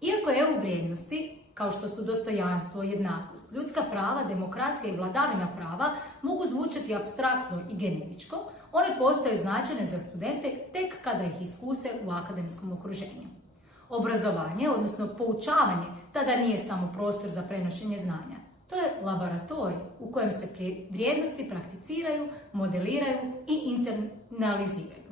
Iako EU vrijednosti, kao što su dostojanstvo, jednakost, ljudska prava, demokracija i vladavina prava, mogu zvučati apstraktno i generičko, one postaju značajne za studente tek kada ih iskuse u akademskom okruženju. Obrazovanje, odnosno poučavanje, tada nije samo prostor za prenošenje znanja. To je laboratorij u kojem se vrijednosti prakticiraju, modeliraju i internaliziraju.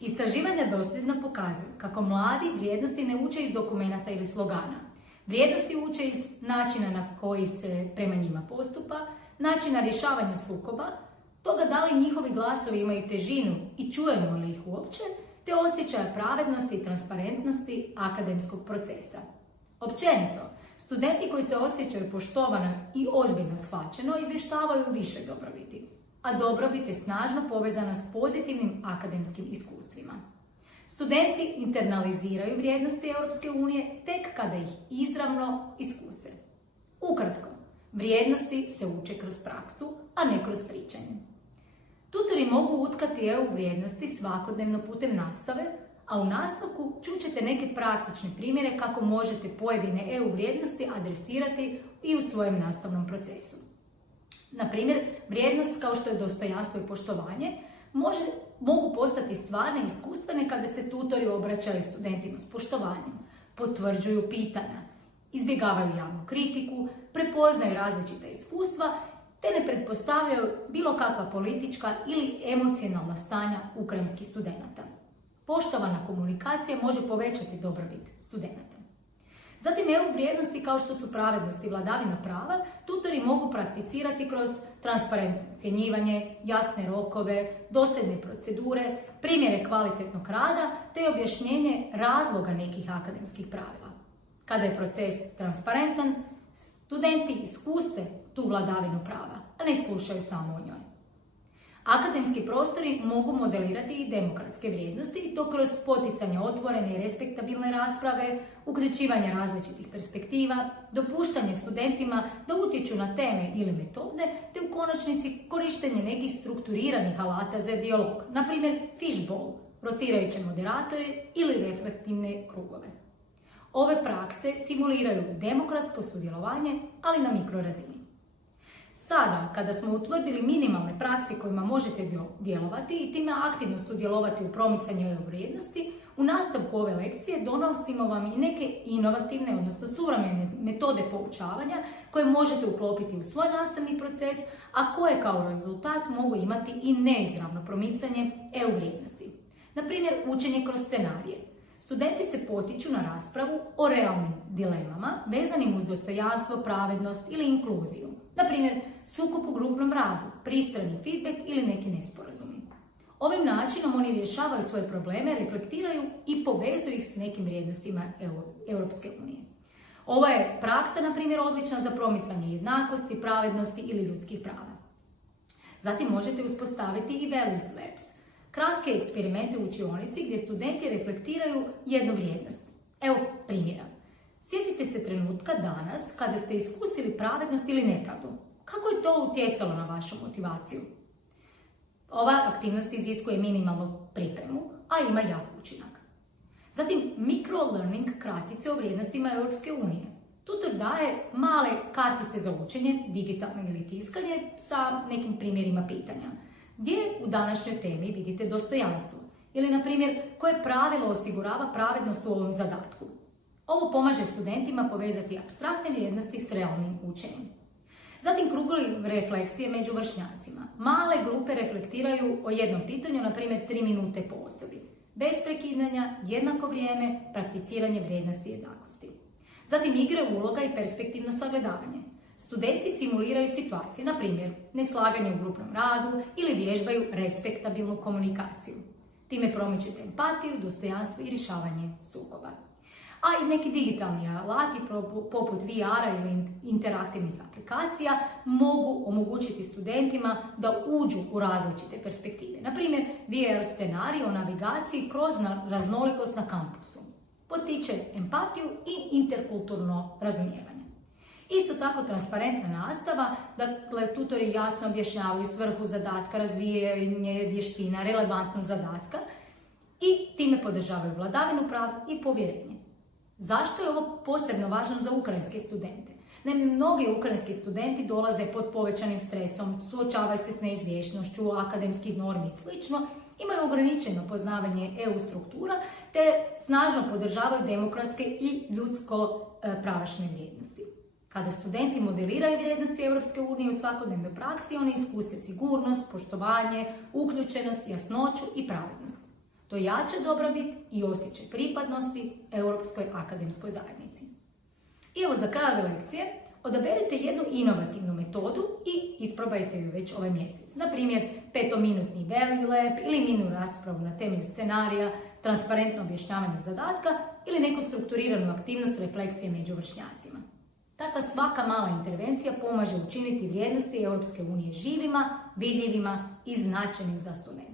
Istraživanja dosljedno pokazuju kako mladi vrijednosti ne uče iz dokumenata ili slogana. Vrijednosti uče iz načina na koji se prema njima postupa, načina rješavanja sukoba, toga da li njihovi glasovi imaju težinu i čujemo li ih uopće, te osjećaja pravednosti i transparentnosti akademskog procesa. Općenito, studenti koji se osjećaju poštovano i ozbiljno shvaćeno izvještavaju više dobrobiti, a dobrobit je snažno povezana s pozitivnim akademskim iskustvima. Studenti internaliziraju vrijednosti Europske unije tek kada ih izravno iskuse. Ukratko, vrijednosti se uče kroz praksu, a ne kroz pričanje. Tutori mogu utkati EU vrijednosti svakodnevno putem nastave, a u nastavku čućete neke praktične primjere kako možete pojedine EU vrijednosti adresirati i u svojem nastavnom procesu. Na primjer, vrijednost kao što je dostojanstvo i poštovanje mogu postati stvarne i iskustvene kada se tutori obraćaju studentima s poštovanjem, potvrđuju pitanja, izbjegavaju javnu kritiku, prepoznaju različita iskustva te ne pretpostavljaju bilo kakva politička ili emocionalna stanja ukrajinskih studenata. Poštovana komunikacija može povećati dobrobit studenata. Zatim EU vrijednosti kao što su pravednost i vladavina prava, tutori mogu prakticirati kroz transparentno ocjenjivanje, jasne rokove, dosljedne procedure, primjere kvalitetnog rada te objašnjenje razloga nekih akademskih pravila. Kada je proces transparentan, studenti iskuste tu vladavinu prava, a ne slušaju samo o njoj. Akademski prostori mogu modelirati i demokratske vrijednosti i to kroz poticanje otvorene i respektabilne rasprave, uključivanje različitih perspektiva, dopuštanje studentima da utječu na teme ili metode, te u konačnici korištenje nekih strukturiranih alata za dijalog, na primjer fishbowl, rotirajuće moderatore ili reflektivne krugove. Ove prakse simuliraju demokratsko sudjelovanje, ali na mikrorazini. Sada, kada smo utvrdili minimalne prakse kojima možete djelovati i time aktivno sudjelovati u promicanju EU vrijednosti, u nastavku ove lekcije donosimo vam i neke inovativne, odnosno suvremene metode poučavanja koje možete uklopiti u svoj nastavni proces, a koje kao rezultat mogu imati i neizravno promicanje EU vrijednosti. Na primjer, učenje kroz scenarije. Studenti se potiču na raspravu o realnim dilemama vezanim uz dostojanstvo, pravednost ili inkluziju. Na primjer, sukob u grupnom radu, pristrani feedback ili neki nesporazumi. Ovim načinom oni rješavaju svoje probleme, reflektiraju i povezuju ih s nekim vrijednostima Europske unije. Ova je praksa, na primjer, odlična za promicanje jednakosti, pravednosti ili ljudskih prava. Zatim možete uspostaviti i values labs, kratke eksperimente u učionici gdje studenti reflektiraju jednu vrijednost. Evo primjera. Sjetite se trenutka danas kada ste iskusili pravednost ili nepravdu. Kako je to utjecalo na vašu motivaciju? Ova aktivnost iziskuje minimalnu pripremu, a ima jak učinak. Zatim, micro-learning kratice o vrijednostima Europske unije. Tutor daje male kartice za učenje, digitalno ili tiskanje, sa nekim primjerima pitanja. Gdje u današnjoj temi vidite dostojanstvo? Ili, na primjer, koje pravilo osigurava pravednost u ovom zadatku? Ovo pomaže studentima povezati apstraktne vrijednosti s realnim učenjem. Zatim krugovi refleksije među vršnjacima. Male grupe reflektiraju o jednom pitanju, na primjer 3 minute po osobi. Bez prekidanja, jednako vrijeme, prakticiranje vrijednosti i jednakosti. Zatim igre uloga i perspektivno sagledavanje. Studenti simuliraju situacije, na primjer neslaganje u grupnom radu ili vježbaju respektabilnu komunikaciju. Time promičete empatiju, dostojanstvo i rješavanje sukoba. A i neki digitalni alati poput VR-a ili interaktivnih aplikacija mogu omogućiti studentima da uđu u različite perspektive. Na primjer, VR scenarij o navigaciji kroz raznolikost na kampusu. Potiče empatiju i interkulturno razumijevanje. Isto tako transparentna nastava, dakle tutori jasno objašnjavaju svrhu zadatka, razvijanje vještina, relevantnost zadatka i time podržavaju vladavinu prava i povjerenje. Zašto je ovo posebno važno za ukrajinske studente? Naime, mnogi ukrajinski studenti dolaze pod povećanim stresom, suočavaju se s neizvjesnošću, akademskih normi i sl. Imaju ograničeno poznavanje EU struktura te snažno podržavaju demokratske i ljudsko-pravašne vrijednosti. Kada studenti modeliraju vrijednosti Europske unije u svakodnevnoj praksi, oni iskuse sigurnost, poštovanje, uključenost, jasnoću i pravednost. To jača dobrobit i osjećaj pripadnosti Europskoj akademskoj zajednici. I evo za kraj ove lekcije, odaberite jednu inovativnu metodu i isprobajte ju već ovaj mjesec. Na primjer, 5-minutni value lab ili mini raspravu na temelju scenarija, transparentno objašnjavanje zadatka ili neku strukturiranu aktivnost refleksije među vršnjacima. Takva svaka mala intervencija pomaže učiniti vrijednosti Europske unije živima, vidljivima i značajnim za studente.